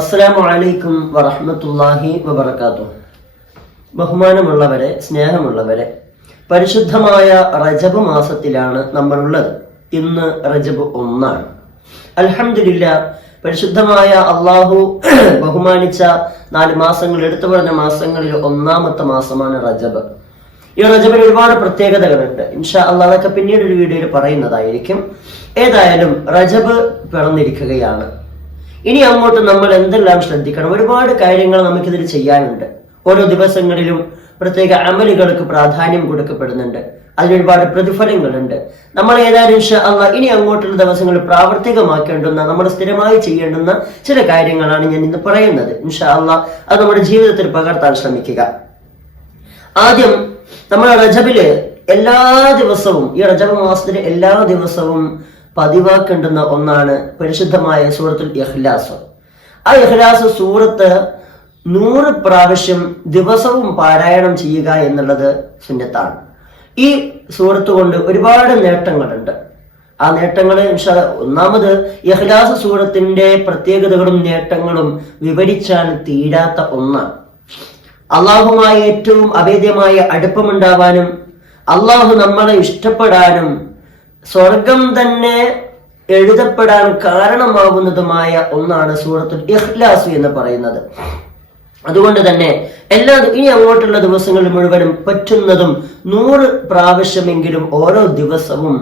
അസ്സലാമു അലൈക്കും വറഹ്മത്തുള്ളാഹി വബറകാതുഹു. ബഹുമാനമുള്ളവരെ, സ്നേഹമുള്ളവരെ, പരിശുദ്ധമായ റജബ് മാസത്തിലാണ് നമ്മളുള്ളത്. ഇന്ന് റജബ് 1 അൽഹംദുലില്ലാഹ്. പരിശുദ്ധമായ അള്ളാഹു ബഹുമാനിച്ച 4 മാസങ്ങൾ, എടുത്തു പറഞ്ഞ മാസങ്ങളിൽ 1ാമത്തെ മാസമാണ് റജബ്. ഈ റജബിന് ഒരുപാട് പ്രത്യേകതകളുണ്ട്. ഇൻഷാ അല്ലാഹ് അതൊക്കെ പിന്നീട് ഒരു വീഡിയോയിൽ പറയുന്നതായിരിക്കും. ഏതായാലും റജബ് പിറന്നിരിക്കുകയാണ്. ഇനി അങ്ങോട്ട് നമ്മൾ എന്തെല്ലാം ശ്രദ്ധിക്കണം? ഒരുപാട് കാര്യങ്ങൾ നമുക്കിതിൽ ചെയ്യാനുണ്ട്. ഓരോ ദിവസങ്ങളിലും പ്രത്യേക അമലുകൾക്ക് പ്രാധാന്യം കൊടുക്കപ്പെടുന്നുണ്ട്. അതിനൊരുപാട് പ്രതിഫലങ്ങളുണ്ട്. നമ്മൾ ഏതായാലും ഇൻഷാ അല്ലാഹ് ഇനി അങ്ങോട്ടുള്ള ദിവസങ്ങളിൽ പ്രാവർത്തികമാക്കേണ്ടുന്ന, നമ്മൾ സ്ഥിരമായി ചെയ്യേണ്ടുന്ന ചില കാര്യങ്ങളാണ് ഞാൻ ഇന്ന് പറയുന്നത്. ഇൻഷാ അല്ലാഹ് അത് നമ്മുടെ ജീവിതത്തിൽ പകർത്താൻ ശ്രമിക്കുക. ആദ്യം നമ്മൾ റജബില് എല്ലാ ദിവസവും, ഈ റജബ് മാസത്തിലെ എല്ലാ ദിവസവും പതിവാക്കേണ്ടുന്ന ഒന്നാണ് പരിശുദ്ധമായ സൂറത്തുൽ ഇഖ്ലാസ്. ആ ഇഖ്ലാസ് സൂറത്ത് 100 പ്രാവശ്യം ദിവസവും പാരായണം ചെയ്യുക എന്നുള്ളത് സുന്നത്താണ്. ഈ സൂറത്ത് കൊണ്ട് ഒരുപാട് നേട്ടങ്ങളുണ്ട്. ആ നേട്ടങ്ങൾ ഒന്നാമത് ഇഖ്ലാസ് സൂറത്തിന്റെ പ്രത്യേകതകളും നേട്ടങ്ങളും വിവരിച്ചാൽ തീരാത്ത ഒന്നാണ്. അള്ളാഹുമായി ഏറ്റവും അഭേദ്യമായ അടുപ്പമുണ്ടാവാനും അള്ളാഹു നമ്മളെ ഇഷ്ടപ്പെടാനും സ്വർഗം തന്നെ എഴുതപ്പെടാൻ കാരണമാകുന്നതുമായ ഒന്നാണ് സൂറത്തുൽ ഇഖ്ലാസ് എന്ന് പറയുന്നത്. അതുകൊണ്ട് തന്നെ ഇനി അങ്ങോട്ടുള്ള ദിവസങ്ങളിൽ മുഴുവനും പറ്റുന്നതും 100 പ്രാവശ്യമെങ്കിലും ഓരോ ദിവസവും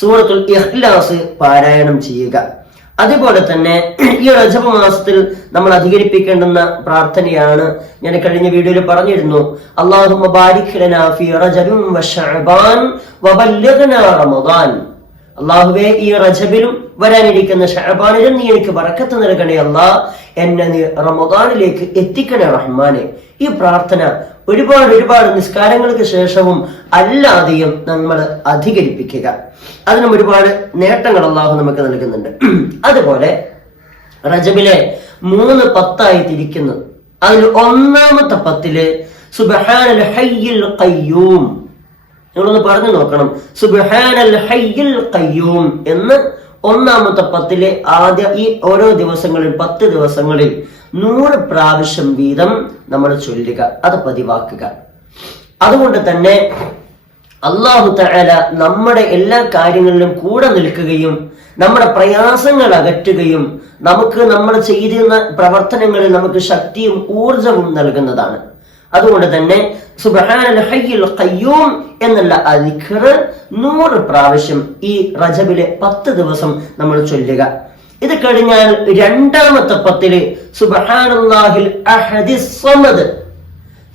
സൂറത്തുൽ ഇഖ്ലാസ് പാരായണം ചെയ്യുക. അതുപോലെ തന്നെ ഈ റജബ് മാസത്തിൽ നമ്മൾ അധികരിപ്പിക്കേണ്ടുന്ന പ്രാർത്ഥനയാണ് ഞാൻ കഴിഞ്ഞ വീഡിയോയിൽ പറഞ്ഞിരുന്നു. അല്ലാഹുമ്മ ബാരിക് ലനാ ഫീ റജബിൻ വശഅബാൻ വബല്ലിഗ്നാ റമദാൻ. അല്ലാഹുവേ, ഈ റജബിലും വരാനിരിക്കുന്ന ശഅബാനിലും നീ എനിക്ക് ബറക്കത്ത് നൽകണേ അല്ലാഹ്, എന്നെ നീ റമദാനിലേക്ക് എത്തിക്കണേ റഹ്മാനെ. ഈ പ്രാർത്ഥന ഒരുപാട് നിസ്കാരങ്ങൾക്ക് ശേഷവും അല്ലാതെയും നമ്മൾ അധികരിപ്പിക്കുക. അതിനും ഒരുപാട് നേട്ടങ്ങൾ അള്ളാഹു നമുക്ക് നൽകുന്നുണ്ട്. അതുപോലെ റജബിലെ 3 പത്തായി തിരിക്കുന്നു. അതിൽ 1ാമത്തെ 10 സുബ്ഹാനൽ ഹയ്യിൽ ഖയ്യൂം. നിങ്ങളൊന്ന് പറഞ്ഞു നോക്കണം. സുബ്ഹാനൽ ഹയ്യിൽ ഖയ്യൂം എന്ന് 1ാമത്തെ 10 ആദ്യ ഈ ഓരോ ദിവസങ്ങളിൽ 10 ദിവസങ്ങളിൽ 100 പ്രാവശ്യം വീതം നമ്മൾ ചൊല്ലുക, അത് പതിവാക്കുക. അതുകൊണ്ട് തന്നെ അല്ലാഹു തആല നമ്മുടെ എല്ലാ കാര്യങ്ങളിലും കൂടെ നിൽക്കുകയും നമ്മുടെ പ്രയാസങ്ങൾ അകറ്റുകയും നമുക്ക് നമ്മൾ ചെയ്യുന്ന പ്രവർത്തനങ്ങളിൽ നമുക്ക് ശക്തിയും ഊർജവും നൽകുന്നതാണ്. അതുകൊണ്ട് തന്നെ സുബ്ഹാനൽ ഹയ്യിൽ ഖയ്യൂം എന്നുള്ള ദിക്ർ 100 പ്രാവശ്യം ഈ റജബിലെ 10 ദിവസം നമ്മൾ ചൊല്ലുക. ഇത് കഴിഞ്ഞാൽ 2ാമത്തെ 10 സുബ്ഹാനല്ലാഹിൽ അഹദിസ് സമദ്.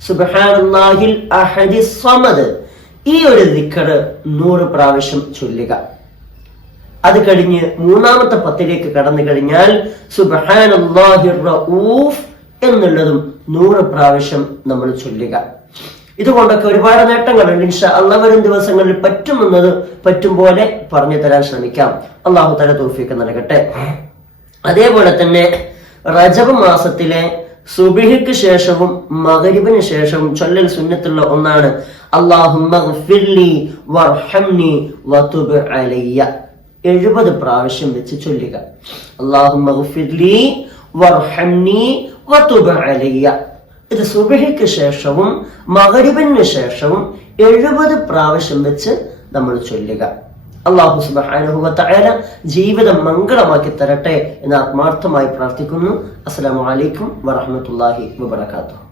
സുബ്ഹാനല്ലാഹിൽ അഹദിസ് സമദ്, ഈ ഒരു ദിക്ർ 100 പ്രാവശ്യം ചൊല്ലുക. അത് കഴിഞ്ഞ് 3ാമത്തെ 10 കടന്നു കഴിഞ്ഞാൽ സുബ്ഹാനല്ലാഹിർ റഊഫ് എന്നുള്ളതും 100 പ്രാവശ്യം നമ്മൾ ചൊല്ലുക. ഇതുകൊണ്ടൊക്കെ ഒരുപാട് നേട്ടങ്ങളുണ്ട്. ഇൻഷാ അല്ലാഹ് വരും ദിവസങ്ങളിൽ പറ്റും പോലെ പറഞ്ഞു തരാൻ ശ്രമിക്കാം. അല്ലാഹു തആല തൗഫീഖ് നൽകട്ടെ. അതേപോലെ തന്നെ റജബ് മാസത്തിലെ സുബ്ഹിക്ക് ശേഷവും മഗ്രിബിന് ശേഷവും ചൊല്ലൽ സുന്നത്തുള്ള ഒന്നാണ് അല്ലാഹുമ്മ ഗ്ഫിർലി വർഹംനി വതുബ് അലയ്യ. 70 പ്രാവശ്യം വെച്ച് ചൊല്ലുക. അല്ലാഹുമ്മ ഗ്ഫിർലി വർഹംനി വതുബ് അലയ്യ. ഇത് സുബ്ഹിക്ക് ശേഷവും മഗ്രിബിന് ശേഷവും 70 പ്രാവശ്യം വെച്ച് നമ്മൾ ചൊല്ലുക. അല്ലാഹു സുബ്ഹാനഹു വ തആല ജീവിതം മംഗളമാക്കി തരട്ടെ എന്ന് ആത്മാർത്ഥമായി പ്രാർത്ഥിക്കുന്നു. അസ്സലാമു അലൈക്കും വറഹ്മത്തുള്ളാഹി വബറകാതുഹു.